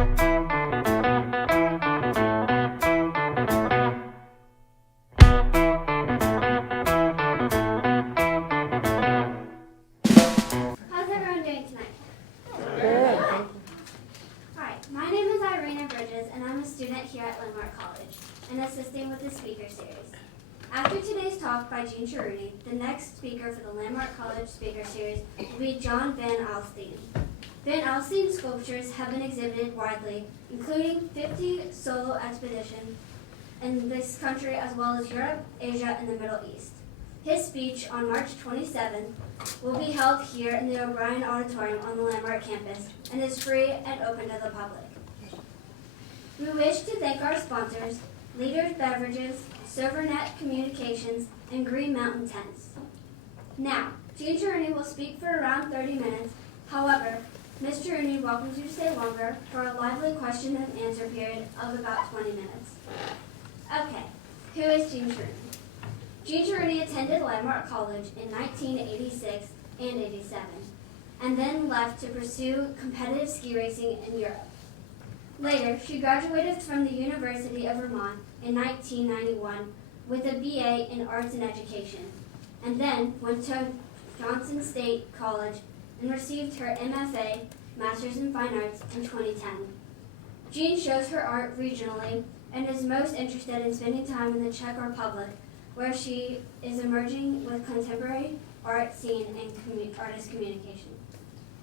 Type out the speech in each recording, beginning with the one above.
everyone doing tonight? Good. Alright, my name is Irina Bridges, and I'm a student here at Landmark College and assisting with the speaker series. After today's talk by Jean Cherouny, the next speaker for the Landmark College speaker series will be John Van Alstyne. Van Alstyne's sculptures have been exhibited widely, including 50 solo expeditions in this country as well as Europe, Asia, and the Middle East. His speech on March 27th will be held here in the O'Brien Auditorium on the Landmark campus and is free and open to the public. We wish to thank our sponsors, Leaders Beverages, SilverNet Communications, and Green Mountain Tents. Now, Jean Cherouny will speak for around 30 minutes. However, Ms. Cherouny welcomes you to stay longer for a lively question and answer period of about 20 minutes. Okay, who is Jean Cherouny? Jean Cherouny attended Landmark College in 1986 and 87, and then left to pursue competitive ski racing in Europe. Later, she graduated from the University of Vermont in 1991 with a BA in Arts and Education, and then went to Johnson State College and received her MFA, Masters in Fine Arts, in 2010. Jean shows her art regionally and is most interested in spending time in the Czech Republic, where she is emerging with contemporary art scene and artist communication.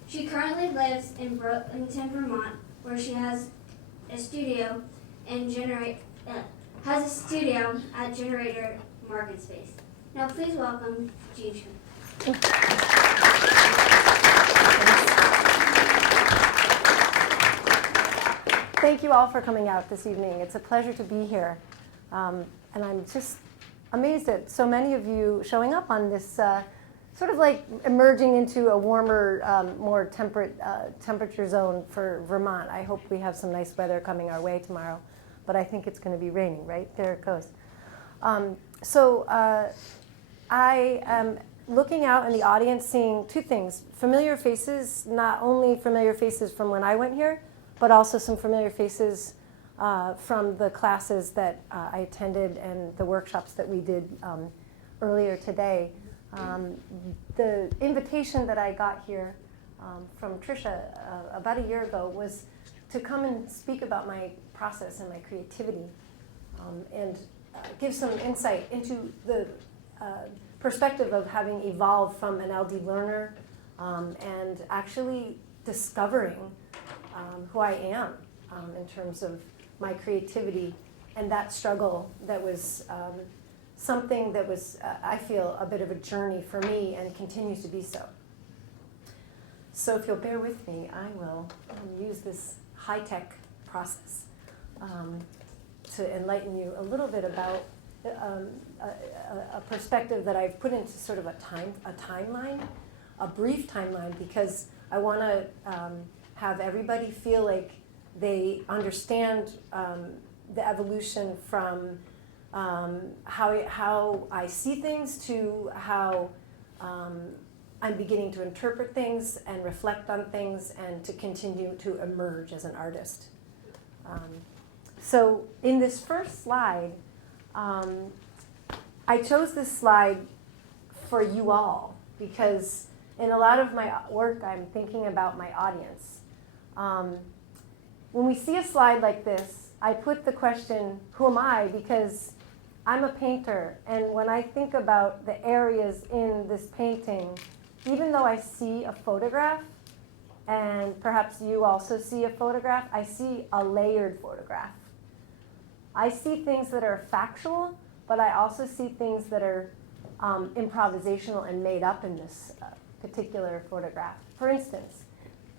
She currently lives in Burlington, Vermont, where she has a studio and at Generator Market Space. Now please welcome Jean Cherouny. Thank you all for coming out this evening. It's a pleasure to be here. And I'm just amazed at so many of you showing up on this sort of like emerging into a warmer, more temperate temperature zone for Vermont. I hope we have some nice weather coming our way tomorrow, but I think it's going to be raining, right? There it goes. I am looking out in the audience seeing two things. Familiar faces, not only familiar faces from when I went here, but also some familiar faces from the classes that I attended and the workshops that we did earlier today. The invitation that I got here from Tricia about a year ago was to come and speak about my process and my creativity and give some insight into the perspective of having evolved from an LD learner and actually discovering who I am in terms of my creativity and that struggle that was something that was, I feel, a bit of a journey for me and continues to be so. So if you'll bear with me, I will use this high-tech process to enlighten you a little bit about a perspective that I've put into sort of a timeline, a brief timeline, because I want to have everybody feel like they understand the evolution from how I see things to how I'm beginning to interpret things and reflect on things and to continue to emerge as an artist. So in this first slide, I chose this slide for you all because in a lot of my work I'm thinking about my audience. When we see a slide like this, I put the question, who am I? Because I'm a painter, and when I think about the areas in this painting, even though I see a photograph, and perhaps you also see a photograph, I see a layered photograph. I see things that are factual, but I also see things that are improvisational and made up in this particular photograph. For instance,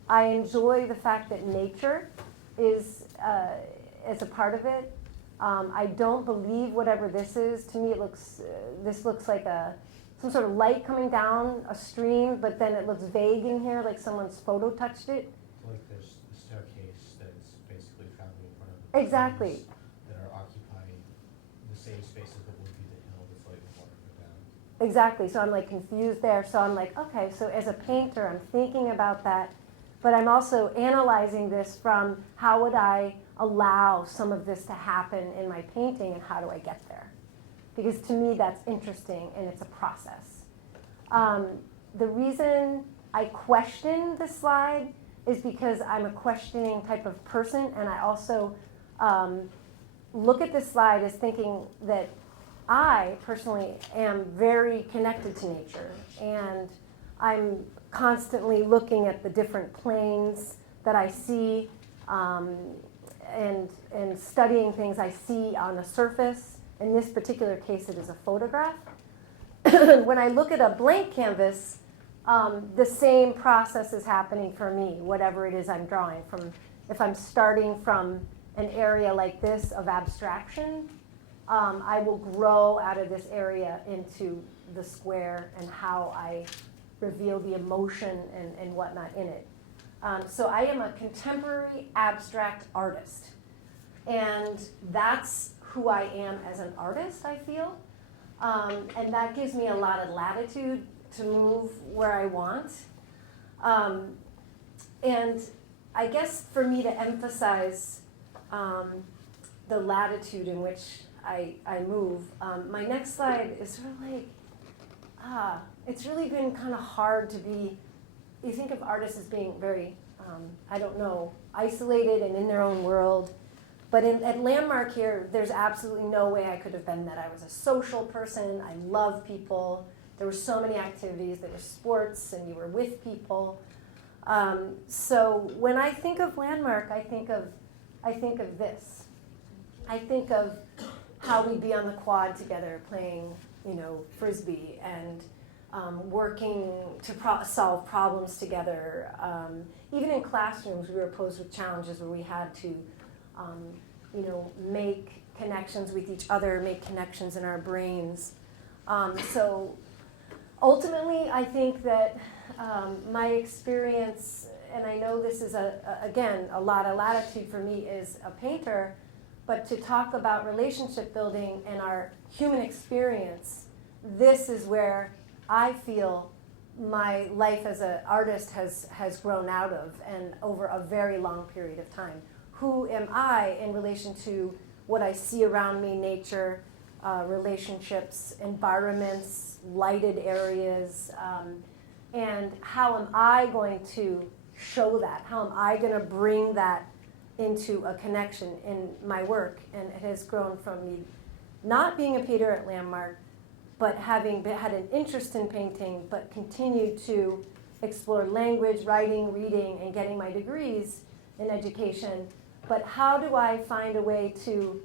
I enjoy the fact that nature is a part of it. I don't believe whatever this is. To me, this looks like some sort of light coming down a stream, but then it looks vague in here, like someone's photo touched it. Like there's a staircase that's basically traveling in front of the Exactly. buildings that are occupying the same spaces that would be the hill that's letting the water go down. Exactly. So I'm like confused there. So I'm like, okay, so as a painter, I'm thinking about that but I'm also analyzing this from how would I allow some of this to happen in my painting and how do I get there? Because to me that's interesting and it's a process. The reason I question this slide is because I'm a questioning type of person, and I also look at this slide as thinking that I personally am very connected to nature, and I'm constantly looking at the different planes that I see and studying things I see on a surface. In this particular case, it is a photograph. When I look at a blank canvas, the same process is happening for me, whatever it is I'm drawing. If I'm starting from an area like this of abstraction, I will grow out of this area into the square and how I reveal the emotion and whatnot in it. So I am a contemporary abstract artist. And that's who I am as an artist, I feel. And that gives me a lot of latitude to move where I want. And I guess for me to emphasize the latitude in which I move, my next slide is sort of like, it's really been kind of hard to be, you think of artists as being very, I don't know, isolated and in their own world. But at Landmark here, there's absolutely no way I could have been that. I was a social person. I love people. There were so many activities. There were sports, and you were with people. So when I think of Landmark, I think of this. I think of how we'd be on the quad together, playing, frisbee, and working to solve problems together. Even in classrooms, we were posed with challenges where we had to make connections with each other, make connections in our brains. So ultimately, I think that my experience, and I know this is, again, a lot of latitude for me as a painter, but to talk about relationship building and our human experience, this is where I feel my life as an artist has grown out of, and over a very long period of time. Who am I in relation to what I see around me, nature, relationships, environments, lighted areas, and how am I going to show that? How am I going to bring that into a connection in my work? And it has grown from me not being a painter at Landmark, but having had an interest in painting, but continued to explore language, writing, reading, and getting my degrees in education. But how do I find a way to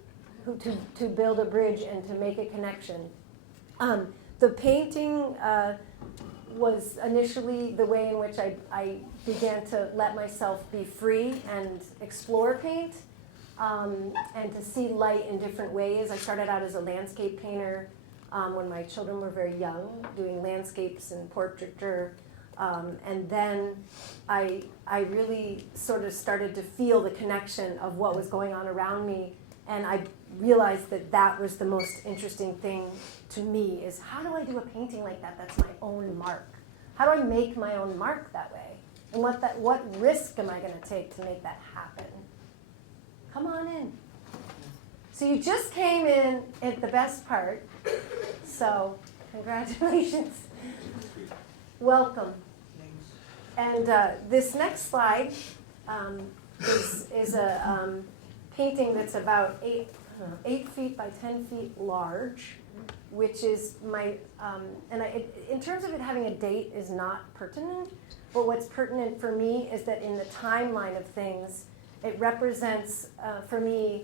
build a bridge and to make a connection? The painting was initially the way in which I began to let myself be free and explore paint and to see light in different ways. I started out as a landscape painter when my children were very young, doing landscapes and portraiture. And then I really sort of started to feel the connection of what was going on around me, and I realized that was the most interesting thing to me, is how do I do a painting like that that's my own mark? How do I make my own mark that way? And what risk am I going to take to make that happen? Come on in. So you just came in at the best part, so congratulations. Welcome. And this next slide is a painting that's about 8 feet by 10 feet large, which is my, in terms of it having a date is not pertinent, but what's pertinent for me is that in the timeline of things, it represents, for me,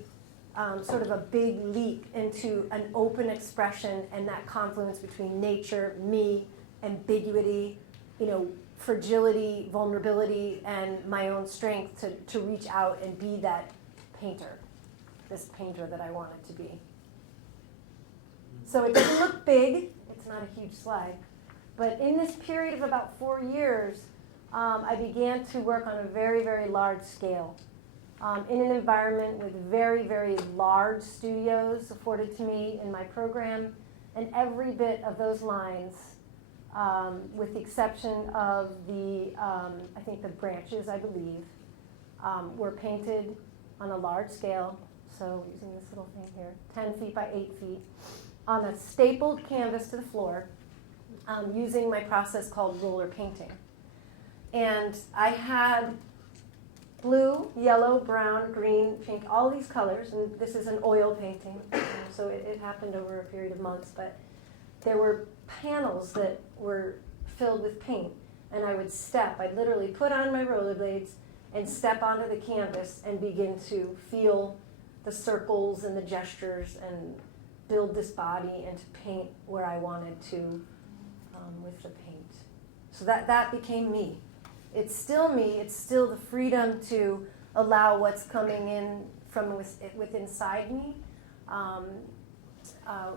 sort of a big leap into an open expression and that confluence between nature, me, ambiguity, fragility, vulnerability, and my own strength to reach out and be that painter, this painter that I wanted to be. So it doesn't look big, it's not a huge slide, but in this period of about 4 years, I began to work on a very, very large scale in an environment with very, very large studios afforded to me in my program, and every bit of those lines with the exception of the, I think the branches, I believe, were painted on a large scale, so using this little thing here, 10 feet by 8 feet, on a stapled canvas to the floor, using my process called roller painting. And I had blue, yellow, brown, green, pink, all these colors, and this is an oil painting, so it happened over a period of months, but there were panels that were filled with paint, and I would I'd literally put on my rollerblades and step onto the canvas and begin to feel the circles and the gestures and build this body and to paint where I wanted to with the paint. So that became me. It's still me, it's still the freedom to allow what's coming in from with inside me.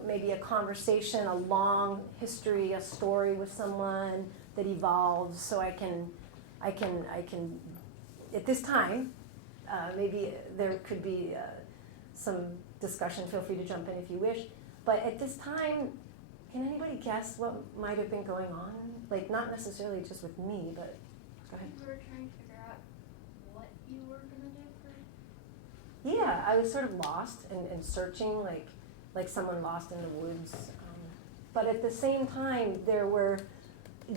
Maybe a conversation, a long history, a story with someone that evolves, so I can at this time, maybe there could be some discussion, feel free to jump in if you wish, but at this time, can anybody guess what might have been going on? Like, not necessarily just with me, but go ahead. You were trying to figure out what you were going to do for... Yeah, I was sort of lost and searching, like someone lost in the woods. But at the same time, there were,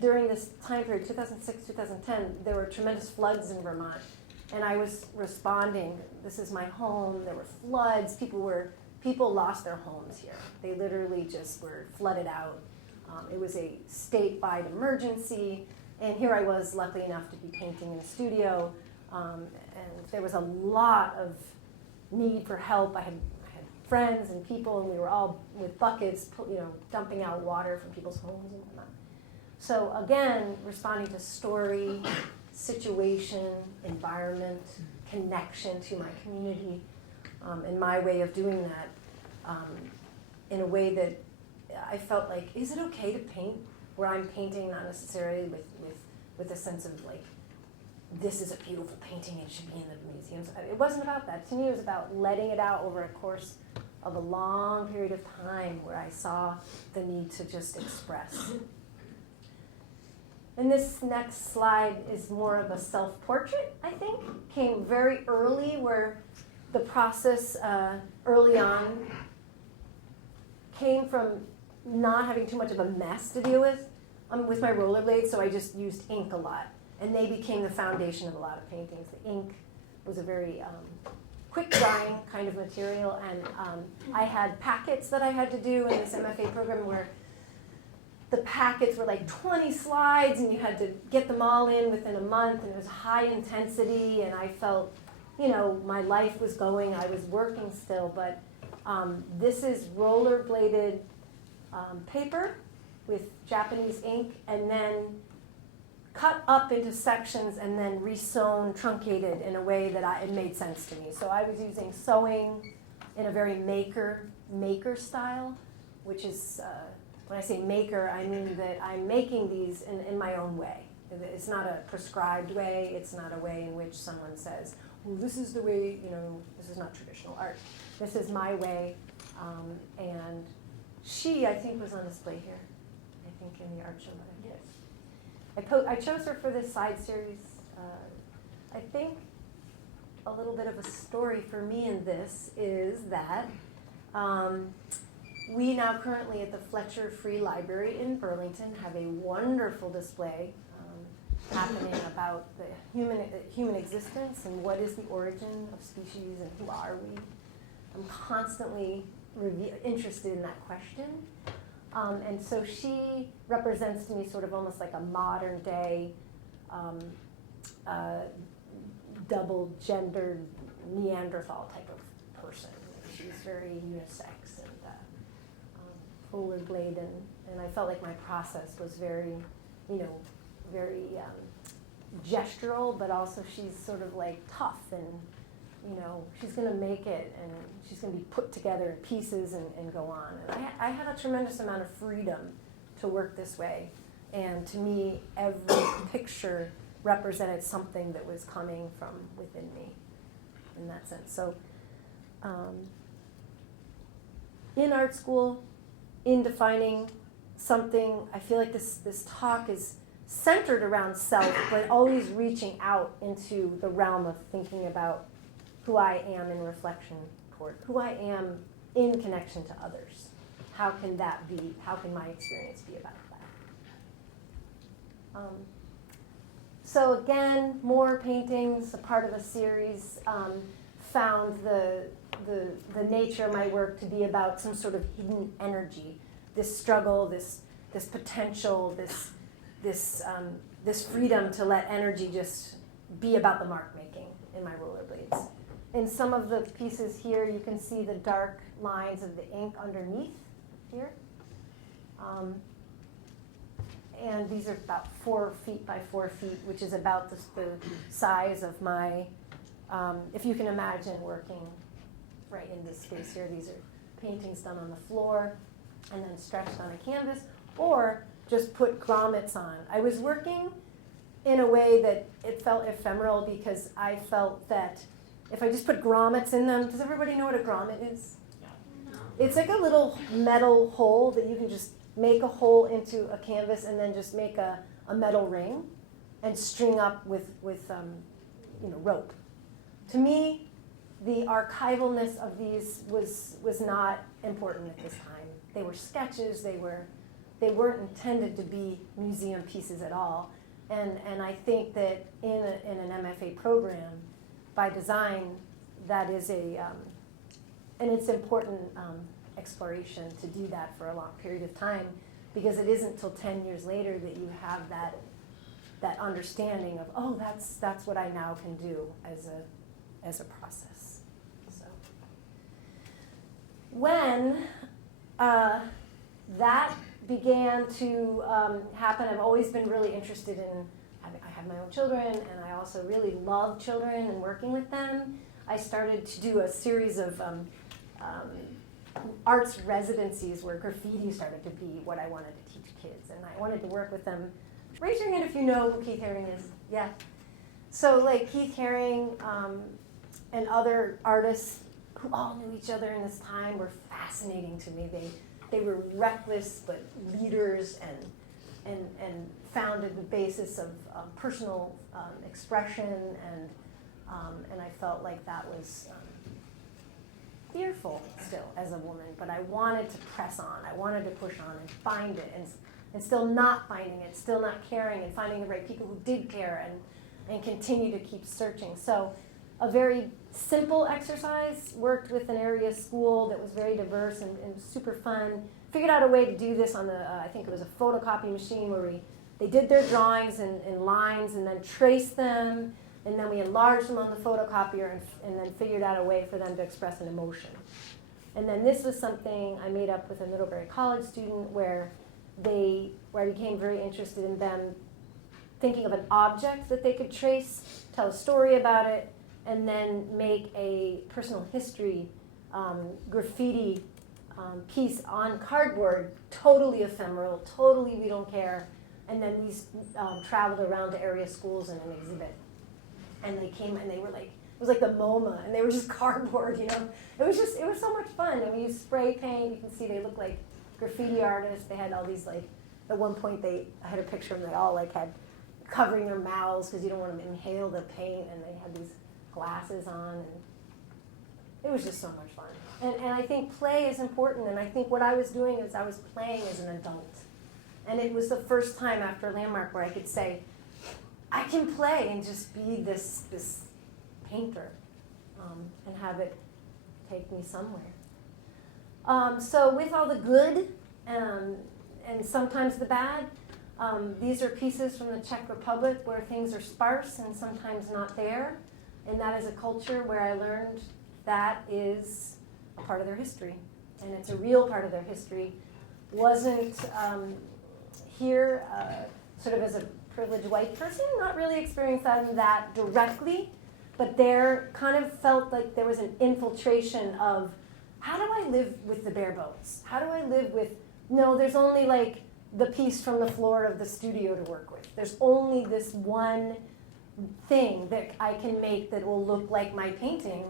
during this time period, 2006, 2010, there were tremendous floods in Vermont. And I was responding, this is my home, there were floods, people lost their homes here. They literally just were flooded out. It was a state-wide emergency, and here I was, lucky enough to be painting in a studio, and there was a lot of need for help. I had friends and people, and we were all with buckets, dumping out water from people's homes and whatnot. So again, responding to story, situation, environment, connection to my community, and my way of doing that in a way that I felt like, is it okay to paint where I'm painting not necessarily with a sense of like, this is a beautiful painting, it should be in the museums. It wasn't about that. To me, it was about letting it out over a course of a long period of time where I saw the need to just express. And this next slide is more of a self-portrait, I think. Came very early, where the process early on came from not having too much of a mess to deal with my rollerblades, so I just used ink a lot. And they became the foundation of a lot of paintings. The ink was a very quick drying kind of material, and I had packets that I had to do in this MFA program where the packets were like 20 slides, and you had to get them all in within a month, and it was high intensity, and I felt, my life was going, I was working still, but this is rollerbladed paper with Japanese ink, and then cut up into sections and then resewn, truncated in a way that it made sense to me. So I was using sewing in a very maker style, which is, when I say maker, I mean that I'm making these in my own way. It's not a prescribed way. It's not a way in which someone says, well, this is the way, this is not traditional art. This is my way. And she, I think, was on display here, I think in the art show that I did. I chose her for this side series. I think a little bit of a story for me in this is that we now currently at the Fletcher Free Library in Burlington have a wonderful display happening about the human existence and what is the origin of species and who are we. I'm constantly interested in that question. And so she represents to me sort of almost like a modern day double-gendered Neanderthal type of person. She's very unisex and rollerblade, and I felt like my process was very, very gestural, but also she's sort of like tough and, she's going to make it, and she's going to be put together in pieces and go on. And I had a tremendous amount of freedom to work this way. And to me, every picture represented something that was coming from within me in that sense. So in art school, in defining something, I feel like this talk is centered around self, but always reaching out into the realm of thinking about who I am in reflection toward, who I am in connection to others. How can that be, how can my experience be about that? So again, more paintings, a part of a series, found the nature of my work to be about some sort of hidden energy, this struggle, this potential, this freedom to let energy just be about the mark making in my rollerblades. In some of the pieces here, you can see the dark lines of the ink underneath here. And these are about 4 feet by 4 feet, which is about the size of my, if you can imagine working right in this space here. These are paintings done on the floor and then stretched on a canvas, or just put grommets on. I was working in a way that it felt ephemeral because I felt that if I just put grommets in them, does everybody know what a grommet is? No. It's like a little metal hole that you can just make a hole into a canvas and then just make a metal ring and string up with rope. To me, the archivalness of these was not important at this time. They were sketches. They weren't intended to be museum pieces at all. And I think that in an MFA program, by design, that is and it's important exploration to do that for a long period of time, because it isn't until 10 years later that you have that understanding of, oh, that's what I now can do as a process. So when that began to happen, I've always been really interested in, I have my own children, and I also really love children and working with them. I started to do a series of arts residencies where graffiti started to be what I wanted to teach kids, and I wanted to work with them. Raise your hand if you know who Keith Haring is. Yeah. So like Keith Haring and other artists who all knew each other in this time were fascinating to me. They were reckless but leaders and founded the basis of personal expression, and I felt like that was fearful still as a woman, but I wanted to press on. I wanted to push on and find it, and still not finding it, still not caring, and finding the right people who did care, and continue to keep searching. So a very simple exercise, worked with an area school that was very diverse and super fun. Figured out a way to do this on I think it was a photocopy machine where they did their drawings in lines and then traced them, and then we enlarged them on the photocopier and then figured out a way for them to express an emotion. And then this was something I made up with a Middlebury College student where I became very interested in them thinking of an object that they could trace, tell a story about it, and then make a personal history graffiti piece on cardboard, totally ephemeral, totally we don't care. And then these traveled around to area schools in an exhibit. And they came and they were like, it was like the MoMA, and they were just cardboard, It was so much fun. And we used spray paint. You can see they look like graffiti artists. They had all these at one point I had a picture of them, they all had covering their mouths because you don't want to inhale the paint, and they had these glasses on, and it was just so much fun. And I think play is important, and I think what I was doing is I was playing as an adult. And it was the first time after Landmark where I could say, I can play and just be this painter and have it take me somewhere. So with all the good and sometimes the bad, these are pieces from the Czech Republic where things are sparse and sometimes not there. And that is a culture where I learned that is a part of their history. And it's a real part of their history. Wasn't here sort of as a privileged white person, not really experienced that directly, but there kind of felt like there was an infiltration of, how do I live with the bare bones? How do I live with, no, there's only the piece from the floor of the studio to work with. There's only this one thing that I can make that will look like my painting.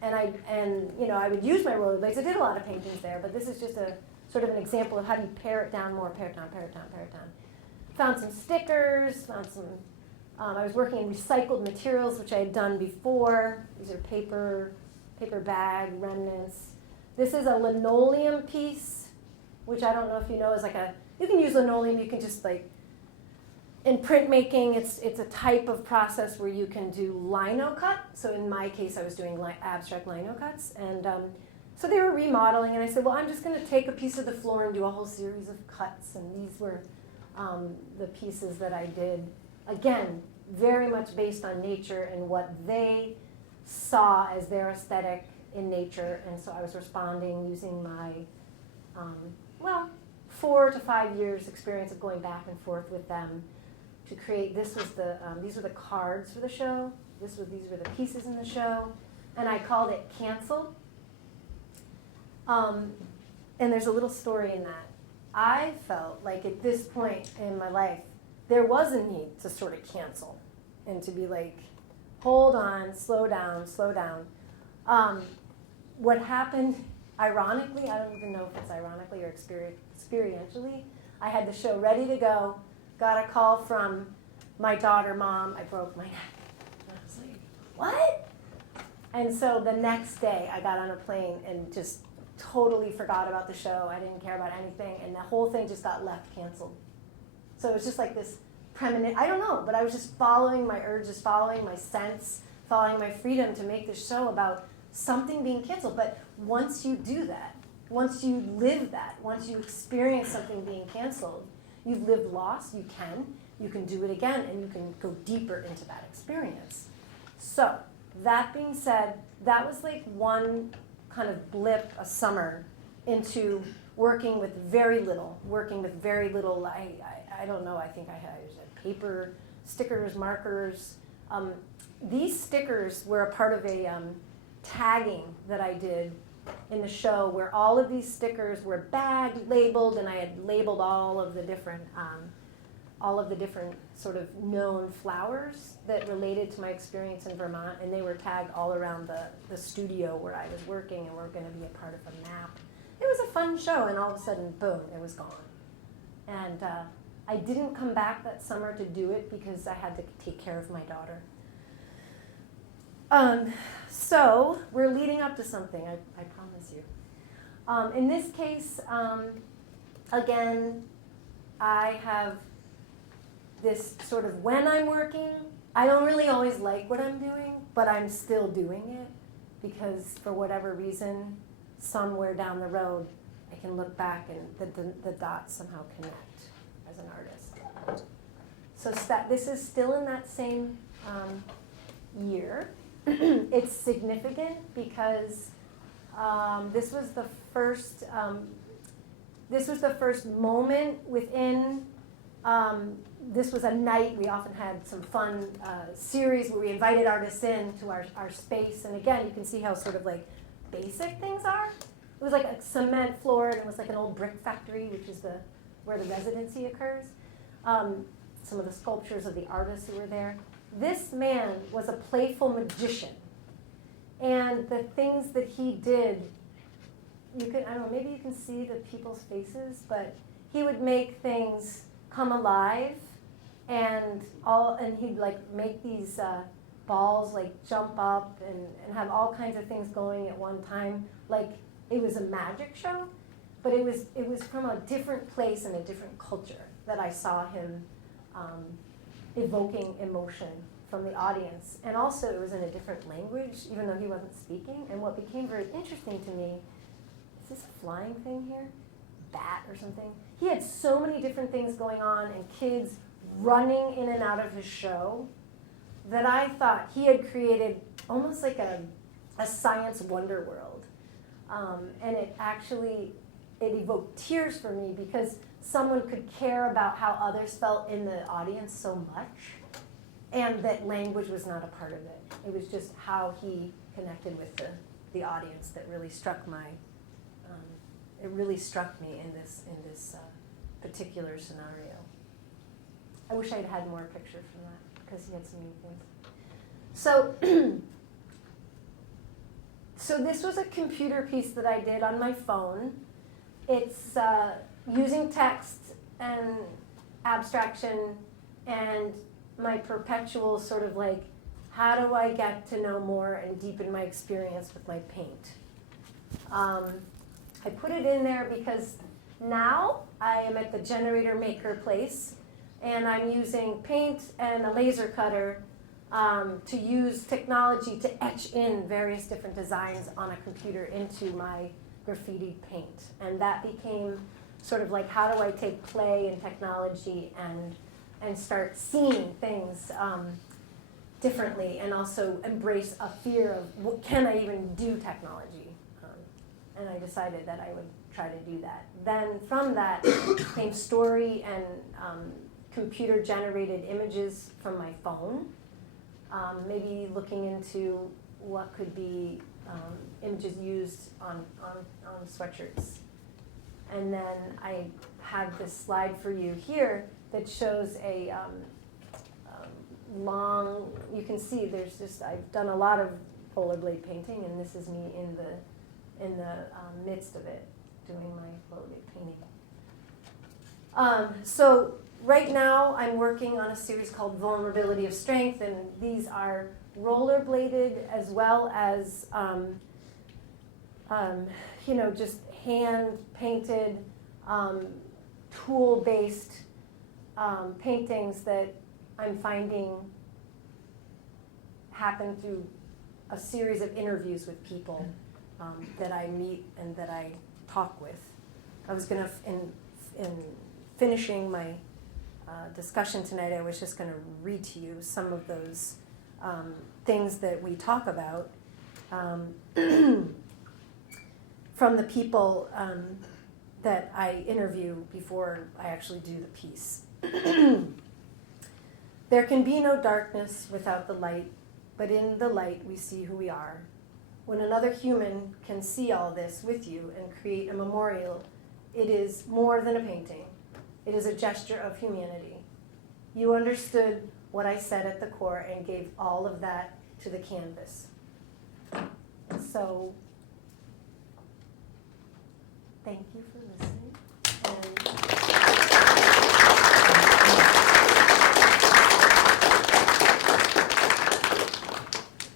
And I would use my rollerblades. I did a lot of paintings there, but this is just a sort of an example of how do you pare it down more, pare it down, pare it down, pare it down. Found some stickers, found some, I was working in recycled materials, which I had done before. These are paper bag remnants. This is a linoleum piece, which I don't know if you know is like you can use linoleum, you can just like, in printmaking, it's a type of process where you can do lino cut. So in my case, I was doing abstract lino cuts. And so they were remodeling, and I said, well, I'm just going to take a piece of the floor and do a whole series of cuts. And these were the pieces that I did. Again, very much based on nature and what they saw as their aesthetic in nature. And so I was responding using my, 4 to 5 years experience of going back and forth with them to create. This was these were the cards for the show. These were the pieces in the show, and I called it Canceled. And there's a little story in that. I felt like at this point in my life, there was a need to sort of cancel and to be like, hold on, slow down, slow down. What happened, ironically, I don't even know if it's ironically or experientially, I had the show ready to go. Got a call from my daughter, Mom, I broke my neck. And I was like, what? And so the next day I got on a plane and just totally forgot about the show. I didn't care about anything, and the whole thing just got left canceled. So it was just like this premonition, I don't know, but I was just following my urges, following my sense, following my freedom to make this show about something being canceled. But once you do that, once you live that, once you experience something being canceled, you've lived loss, you can do it again, and you can go deeper into that experience. So, that being said, that was like one kind of blip, a summer, into working with very little, I don't know, I think I had paper, stickers, markers. These stickers were a part of a tagging that I did in the show where all of these stickers were bagged, labeled, and I had labeled all of the different sort of known flowers that related to my experience in Vermont, and they were tagged all around the studio where I was working and were going to be a part of a map. It was a fun show, and all of a sudden, boom, it was gone. And I didn't come back that summer to do it because I had to take care of my daughter. So we're leading up to something, I promise you. In this case, again, I have this sort of when I'm working, I don't really always like what I'm doing, but I'm still doing it because for whatever reason, somewhere down the road, I can look back and the dots somehow connect as an artist. So this is still in that same year. It's significant because this was the first moment within. This was a night. We often had some fun series where we invited artists in to our space, and again, you can see how sort of like basic things are. It was like a cement floor, and it was like an old brick factory, which is where the residency occurs. Some of the sculptures of the artists who were there. This man was a playful magician, and the things that he did, I don't know, maybe you can see the people's faces, but he would make things come alive, and he'd like make these balls like jump up and have all kinds of things going at one time, like it was a magic show, but it was from a different place and a different culture that I saw him evoking emotion from the audience. And also it was in a different language, even though he wasn't speaking. And what became very interesting to me, is this a flying thing here? Bat or something? He had so many different things going on and kids running in and out of his show that I thought he had created almost like a science wonder world. And it evoked tears for me because someone could care about how others felt in the audience so much, and that language was not a part of it. It was just how he connected with the audience that really struck me in this particular scenario. I wish I'd had more pictures from that because he had so many things. So this was a computer piece that I did on my phone. It's using text and abstraction and my perpetual sort of like, how do I get to know more and deepen my experience with my paint? I put it in there because now I am at the generator maker place and I'm using paint and a laser cutter to use technology to etch in various different designs on a computer into my graffiti paint. And that became sort of like, how do I take play and technology and start seeing things differently, and also embrace a fear of, what, can I even do technology? And I decided that I would try to do that. Then from that came story and computer-generated images from my phone. Maybe looking into what could be images used on sweatshirts. And then I have this slide for you here that shows a long, you can see there's just, I've done a lot of rollerblade painting, and this is me in the midst of it, doing my rollerblade painting. So right now I'm working on a series called Vulnerability of Strength, and these are rollerbladed as well as just hand-painted, tool-based paintings that I'm finding happen through a series of interviews with people that I meet and that I talk with. I was going to, in finishing my discussion tonight, I was just going to read to you some of those things that we talk about from the people that I interview before I actually do the piece. There can be no darkness without the light, but in the light we see who we are. When another human can see all this with you and create a memorial, it is more than a painting. It is a gesture of humanity. You understood what I said at the core and gave all of that to the canvas. So, thank you for listening.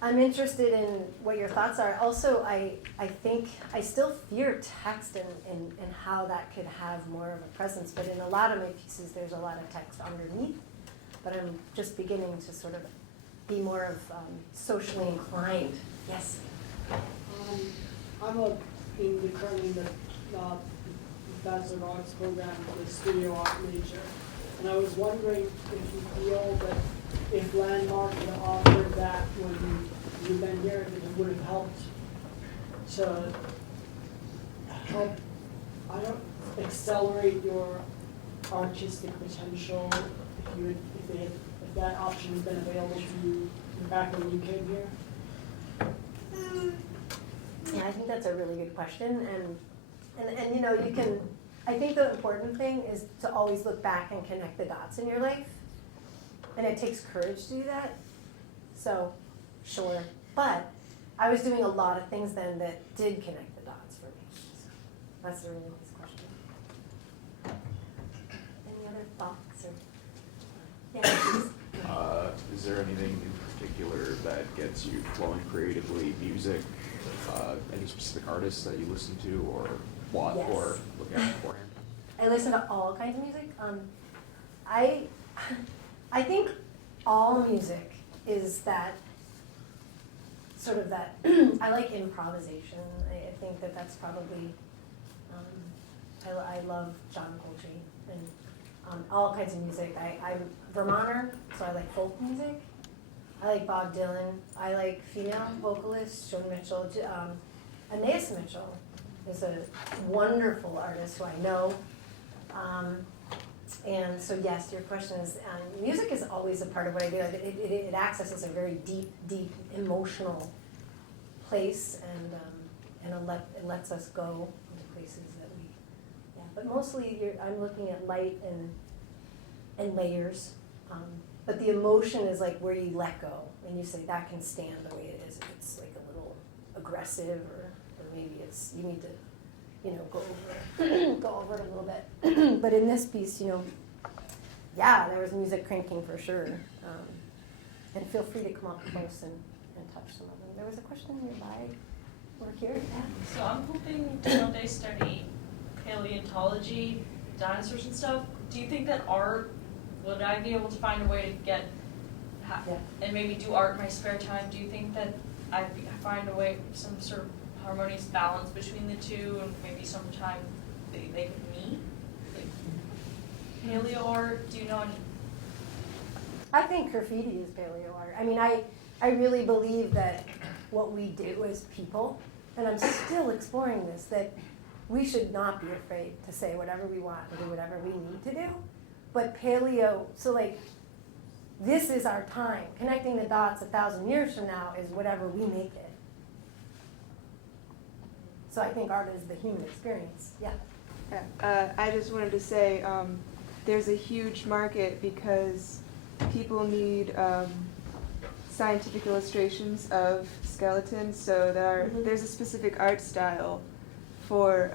I'm interested in what your thoughts are. Also, I think I still fear text and how that could have more of a presence, but in a lot of my pieces there's a lot of text underneath, but I'm just beginning to sort of be more of socially inclined. Yes? I'm currently in the Bachelor of Arts program for the studio art major, and I was wondering if you feel that if Landmark had offered that when you've been here, that it would have helped to accelerate your artistic potential if that option had been available to you back when you came here? Yeah, I think that's a really good question, and you can, I think the important thing is to always look back and connect the dots in your life, and it takes courage to do that, so sure, but I was doing a lot of things then that did connect the dots for me, so that's a really nice question. Any other thoughts or, yeah, please. Is there anything in particular that gets you flowing creatively? Music, any specific artists that you listen to or watch Yes. or look at beforehand? I listen to all kinds of music. I think all music is that sort of that. I like improvisation. I think that's probably. I love John Coltrane and all kinds of music. I'm Vermonter, so I like folk music. I like Bob Dylan. I like female vocalists, Joni Mitchell. Anais Mitchell is a wonderful artist who I know. And so yes, your question is, music is always a part of what I do. It accesses a very deep emotional place, and it lets us go into places that we, yeah. But mostly I'm looking at light and layers. But the emotion is like where you let go and you say that can stand the way it is. If it's like a little aggressive or maybe you need to go over go over it a little bit. But in this piece, yeah, there was music cranking for sure. And feel free to come up close and touch some of them. There was a question nearby over here. Yeah. So I'm hoping to one day study paleontology, dinosaurs and stuff. Do you think that art, would I be able to find a way to get, Yeah. and maybe do art in my spare time? Do you think that I'd find a way, some sort of harmonious balance between the two, and maybe sometime they could meet? Like, paleo art, do you know any? I think graffiti is paleo art. I mean, I really believe that what we do as people, and I'm still exploring this, that we should not be afraid to say whatever we want and do whatever we need to do. But paleo, so like, this is our time. Connecting the dots 1,000 years from now is whatever we make it. So I think art is the human experience. Yeah. Yeah, I just wanted to say there's a huge market because people need scientific illustrations of skeletons. So there's a specific art style for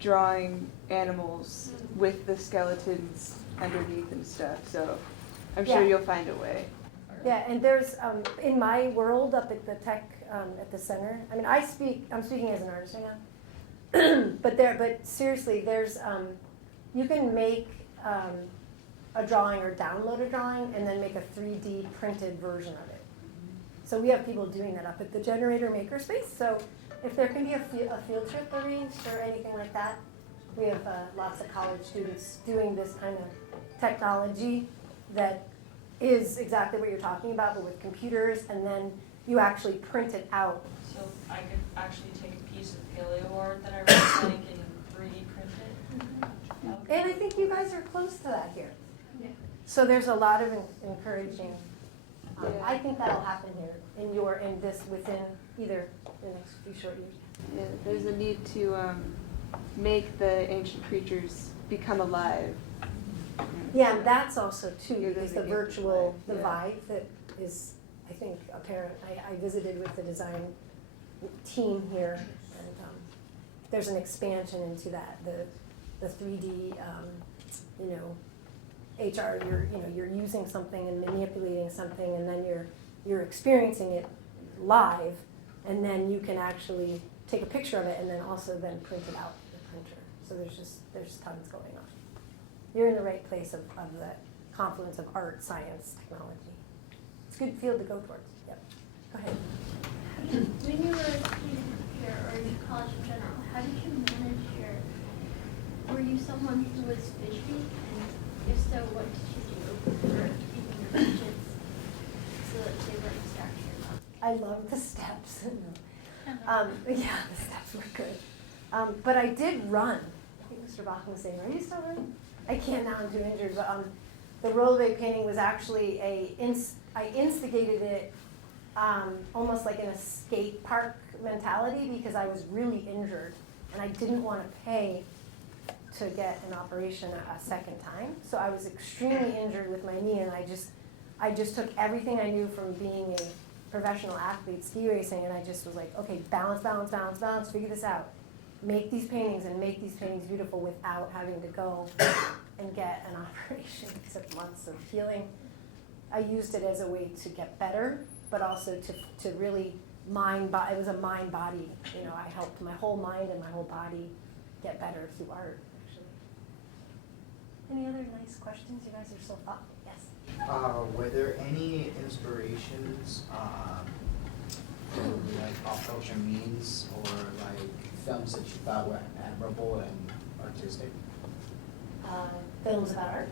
drawing animals with the skeletons underneath and stuff. So I'm sure Yeah. you'll find a way. Yeah, and there's, in my world up at the tech, at the center, I mean, I'm speaking as an artist right now, but seriously, there's, you can make a drawing or download a drawing and then make a 3D printed version of it. So we have people doing that up at the Generator Makerspace, so if there can be a field trip arranged or anything like that, we have lots of college students doing this kind of technology that is exactly what you're talking about, but with computers, and then you actually print it out. So I could actually take a piece of paleo art that I really like and 3D print it? That would be- And I think you guys are close to that here. Yeah. So there's a lot of encouraging. Yeah. I think that'll happen here in this within either the next few short years. Yeah, there's a need to make the ancient creatures become alive. Yeah, and that's also too, You're because the living it virtual, the live, vibe that is, I think, apparent. I visited with the design team here, and there's an expansion into that, the 3D, HR. You're using something and manipulating something, and then you're experiencing it live, and then you can actually take a picture of it and then also then print it out with the printer. So there's tons going on. You're in the right place of the confluence of art, science, technology. It's a good field to go towards. Yep. Go ahead. When you were a student here, or in college in general, how did you manage were you someone who was fishy? And if so, what did you do for keeping your budgets so that they weren't structured? I love the steps. Yeah, the steps were good. But I did run. I think Mr. Bachman was saying, are you still running? I can't now, I'm too injured. But the rollerblade painting was actually I instigated it almost like an escape park mentality because I was really injured and I didn't want to pay to get an operation a second time. So I was extremely injured with my knee, and I just took everything I knew from being a professional athlete, ski racing, and I just was like, okay, balance, balance, balance, balance, figure this out. Make these paintings and make these paintings beautiful without having to go and get an operation. It took months of healing. I used it as a way to get better, but also to really it was a mind-body, I helped my whole mind and my whole body get better through art, actually. Any other nice questions? You guys are so thoughtful. Yes? Were there any inspirations from like pop culture memes or like films that you thought were admirable and artistic? Films about art?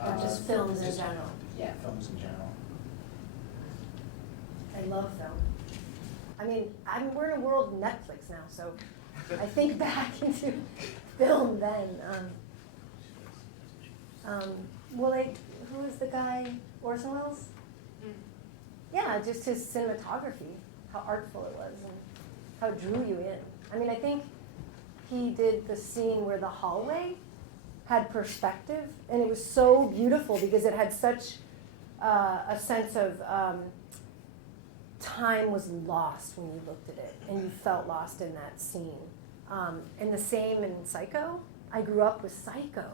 Or just films in general? Yeah, films in general. I love film. I mean, we're in a world of Netflix now, so I think back into film then. Who is the guy, Orson Welles? Yeah, just his cinematography, how artful it was and how it drew you in. I mean, I think he did the scene where the hallway had perspective, and it was so beautiful because it had such a sense of time was lost when you looked at it, and you felt lost in that scene. And the same in Psycho. I grew up with Psycho.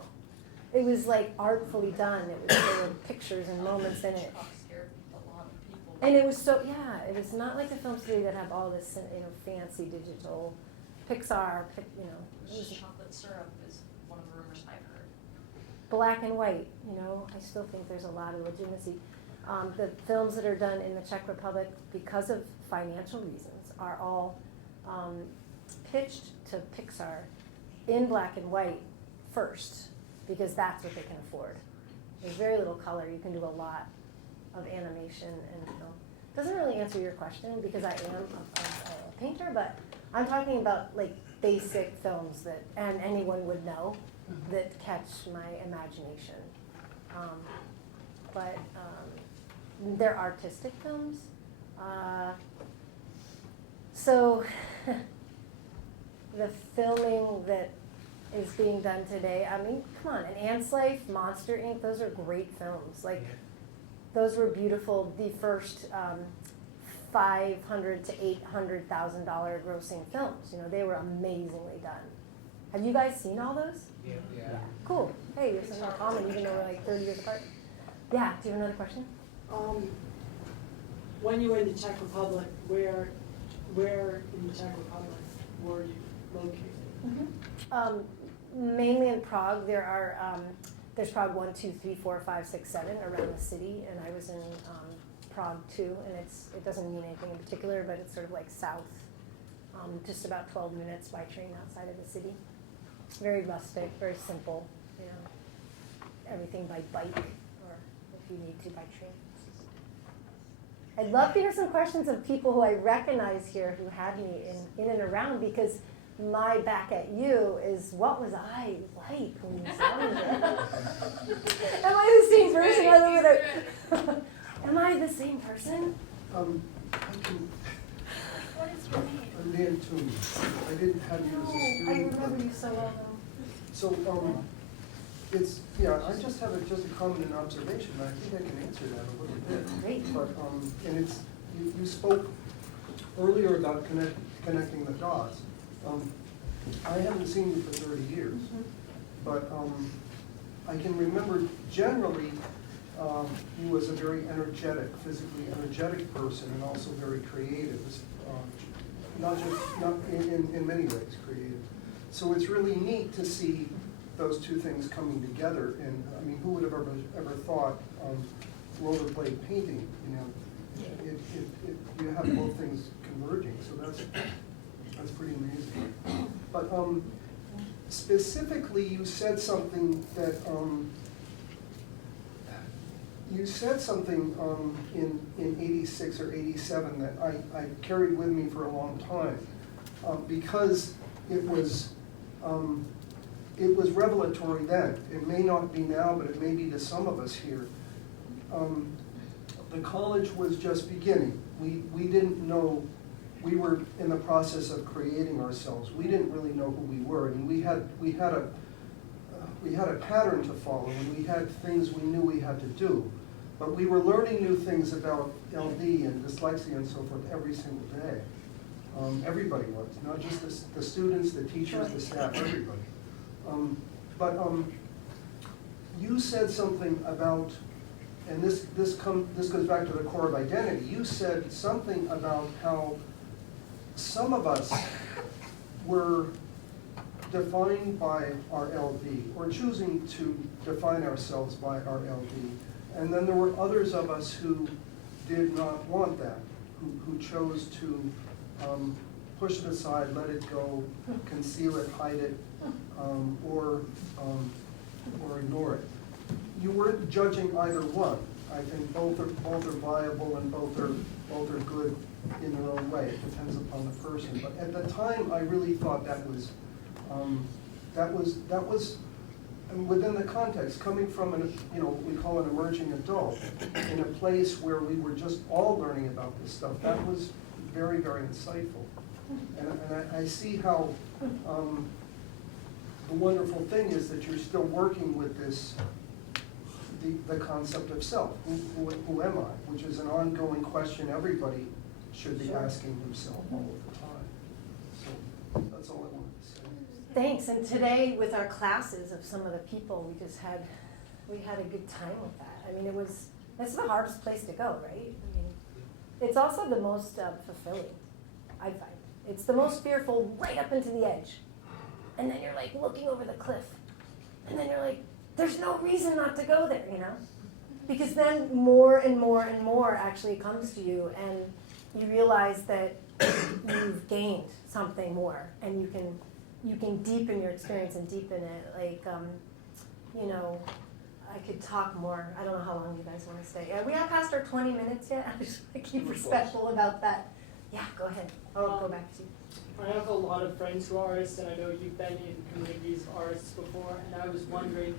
It was like artfully done. There were pictures and moments in it. Scared a lot of people. And it was so, yeah, it was not like the films today that have all this, fancy digital Pixar, it was Chocolate syrup is one of the rumors I've heard. black and white, I still think there's a lot of legitimacy. The films that are done in the Czech Republic, because of financial reasons, are all pitched to Pixar in black and white first, because that's what they can afford. There's very little color. You can do a lot of animation and film. Doesn't really answer your question because I am a painter, but I'm talking about like basic films that and anyone would know that catch my imagination. But they're artistic films. So the filming that is being done today, I mean, come on, An Ant's Life, Monster Inc., those are great films. Like, those were beautiful, the first $500,000 to $800,000 grossing films. They were amazingly done. Have you guys seen all those? Yeah. Cool. Hey, there's something in common, even though we're like 30 years apart. Yeah, do you have another question? When you were in the Czech Republic, where in the Czech Republic were you located? Mainly in Prague. There's Prague 1, 2, 3, 4, 5, 6, 7 around the city, and I was in Prague 2, and it doesn't mean anything in particular, but it's sort of like south, just about 12 minutes by train outside of the city. Very rustic, very simple, everything by bike, or if you need to, by train. I'd love to hear some questions of people who I recognize here who had me in and around, because my back at you is, what was I like when you saw me there? Am I the same person? I look at her. Am I the same person? What is your name? I'm Dan Toomey. I didn't have you as a student. I remember you so well, though. So, I just have a comment and observation, and I think I can answer that a little bit. Great. But, and you spoke earlier about connecting the dots. I haven't seen you for 30 years, but I can remember generally you as a very energetic, physically energetic person, and also very creative. Not in many ways creative. So it's really neat to see those two things coming together. And I mean, who would have ever thought rollerblade painting? You have both things converging. So that's pretty amazing. But specifically, you said something that in '86 or '87 that I carried with me for a long time, because it was revelatory then. It may not be now, but it may be to some of us here. The college was just beginning. We didn't know. We were in the process of creating ourselves. We didn't really know who we were. I mean, we had a pattern to follow, and we had things we knew we had to do. But we were learning new things about LD and dyslexia and so forth every single day. Everybody was, not just the students, the teachers, the staff, everybody. But you said something about, and this goes back to the core of identity. You said something about how some of us were defined by our LD, or choosing to define ourselves by our LD. And then there were others of us who did not want that, who chose to push it aside, let it go, conceal it, hide it, or ignore it. You weren't judging either one. I think both are viable and both are good in their own way. It depends upon the person. But at the time, I really thought that was within the context, coming from what we call an emerging adult, in a place where we were just all learning about this stuff. That was very, very insightful. And I see how the wonderful thing is that you're still working with this, the concept of self. Who am I? Which is an ongoing question everybody should be asking himself all of the time. So that's all I wanted to say. Thanks. And today with our classes of some of the people, we had a good time with that. I mean, it's the hardest place to go, right? I mean, it's also the most fulfilling, I find. It's the most fearful right up into the edge. And then you're like looking over the cliff. And then you're like, there's no reason not to go there, you know? Because then more and more and more actually comes to you, and you realize that you've gained something more, and you can deepen your experience and deepen it. Like, you know, I could talk more. I don't know how long you guys want to stay. Are we not past our 20 minutes yet? I just want to keep respectful about that. Yeah, go ahead. I'll go back to you. I have a lot of friends who are artists, and I know you've been in communities of artists before, and I was wondering,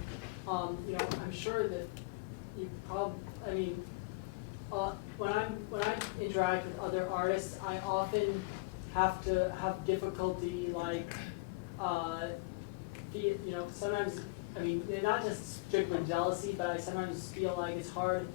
you know, I'm sure that you when I interact with other artists, I often have to have difficulty, like, you know, sometimes, I mean, not just strictly jealousy, but I sometimes feel like it's hard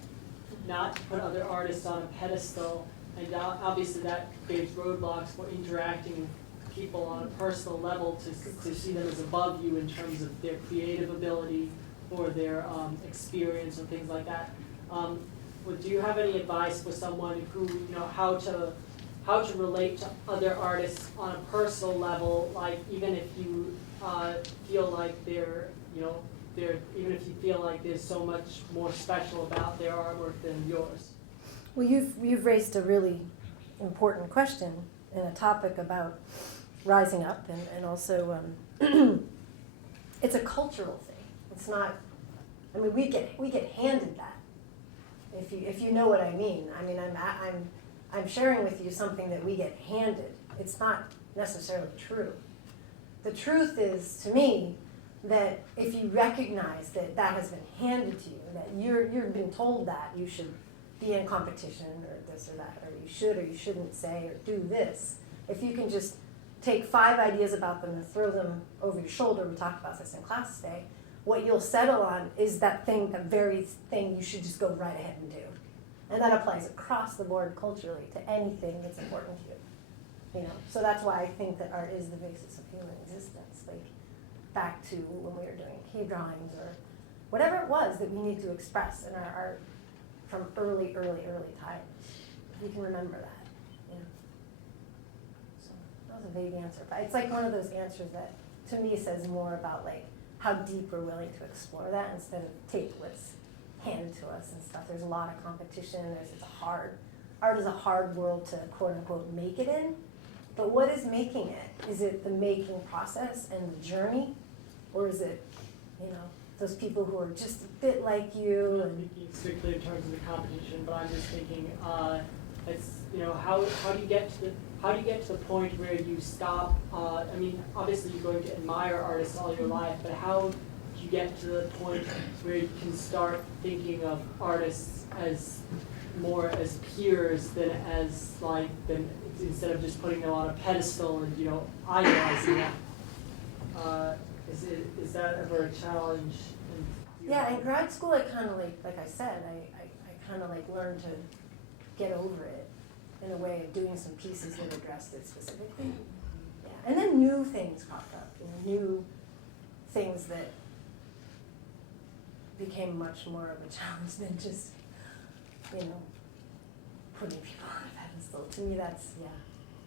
not to put other artists on a pedestal, and obviously that creates roadblocks for interacting with people on a personal level, to see them as above you in terms of their creative ability or their experience or things like that. Do you have any advice for someone who, you know, how to relate to other artists on a personal level, like even if you feel like even if you feel like there's so much more special about their artwork than yours? Well, you've raised a really important question and a topic about rising up, and also it's a cultural thing. It's not. I mean, we get handed that. If you know what I mean. I mean, I'm sharing with you something that we get handed. It's not necessarily true. The truth is, to me, that if you recognize that that has been handed to you, that you've been told that you should be in competition or this or that, or you should or you shouldn't say or do this, if you can just take 5 ideas about them and throw them over your shoulder, we talked about this in class today, what you'll settle on is that very thing you should just go right ahead and do. And that applies across the board culturally to anything that's important to you. You know, so that's why I think that art is the basis of human existence. Like, back to when we were doing cave drawings or whatever it was that we need to express in our art from early times. If you can remember that, you know. So that was a vague answer, but it's like one of those answers that to me says more about like how deep we're willing to explore that instead of take what's handed to us and stuff. There's a lot of competition. Art is a hard world to quote unquote make it in. But what is making it? Is it the making process and the journey? Or is it, you know, those people who are just a bit like you? I'm not thinking strictly in terms of the competition, but I'm just thinking, it's, you know, how do you get to the point where you stop? I mean, obviously you're going to admire artists all your life, but how do you get to the point where you can start thinking of artists as more as peers than instead of just putting them on a pedestal and, you know, idolizing them? Is that ever a challenge? Yeah, in grad school I kind of like I said, I kind of like learned to get over it in a way of doing some pieces that addressed it specifically. Yeah, and then new things popped up, you know, new things that became much more of a challenge than just, you know, putting people on a pedestal. To me, that's, yeah,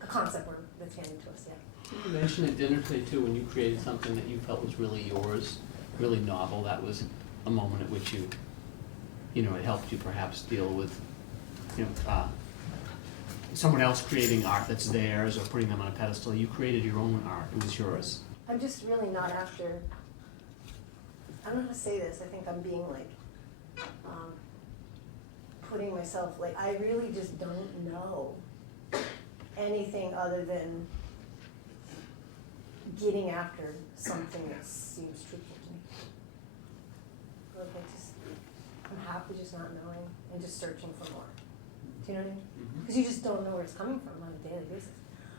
a concept that's handed to us, yeah. You mentioned at dinner today, too, when you created something that you felt was really yours, really novel, that was a moment at which you know, it helped you perhaps deal with, you know, someone else creating art that's theirs or putting them on a pedestal. You created your own art. It was yours. I'm just really not after, I don't know how to say this, I think I'm being like, putting myself, like, I really just don't know anything other than getting after something that seems truthful to me. Like I'm happy just not knowing and just searching for more. Do you know what I mean? Because you just don't know where it's coming from on a daily basis.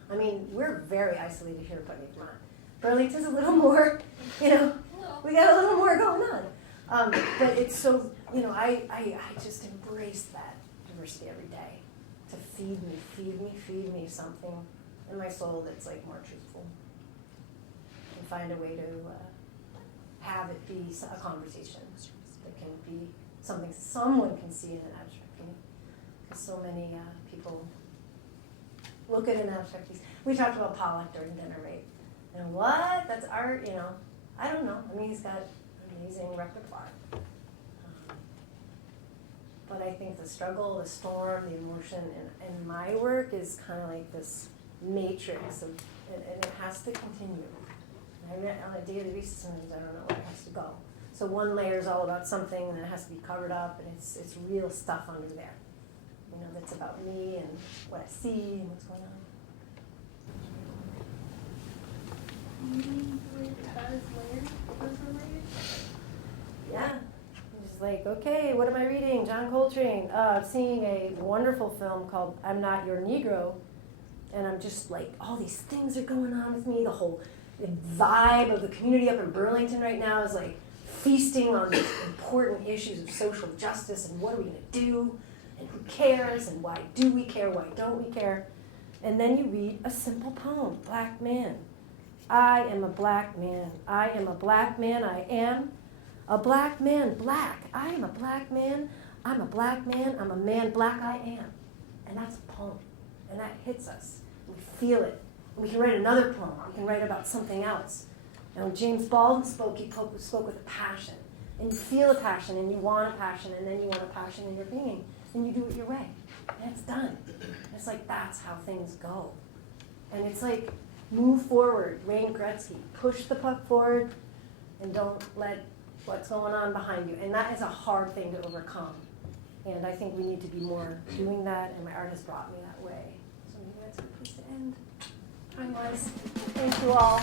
I mean, we're very isolated here at Putney, Vermont. Burlington's a little more, you know, we got a little more going on. But it's so, you know, I just embrace that diversity every day to feed me something in my soul that's like more truthful and find a way to have it be a conversation that can be something someone can see in an abstract painting. Because so many people look at an abstract piece. We talked about Pollock during dinner, right? And what? That's art, you know? I don't know. I mean, he's got amazing repertoire. But I think the struggle, the storm, the emotion in my work is kind of like this matrix of, and it has to continue. And on a daily basis, sometimes I don't know where it has to go. So one layer is all about something, and it has to be covered up, and it's real stuff under there. You know, that's about me and what I see and what's going on. Yeah. It's like, okay, what am I reading? John Coltrane. Seeing a wonderful film called I'm Not Your Negro. And I'm just like, all these things are going on with me. The whole vibe of the community up in Burlington right now is like feasting on these important issues of social justice and what are we going to do? And who cares? And why do we care? Why don't we care? And then you read a simple poem, Black Man. I am a black man. I am a black man. I am a black man. Black. I am a black man. I'm a black man. I'm a man. Black I am. And that's a poem. And that hits us. We feel it. And we can write another poem. We can write about something else. And when James Baldwin spoke, he spoke with a passion. And you feel a passion, and you want a passion, and then you want a passion in your being. And you do it your way. And it's done. And it's like, that's how things go. And it's like, move forward, Wayne Gretzky. Push the puck forward, and don't let what's going on behind you. And that is a hard thing to overcome. And I think we need to be more doing that, and my art has brought me that way. So maybe that's a good place to end. Time-wise. Thank you all.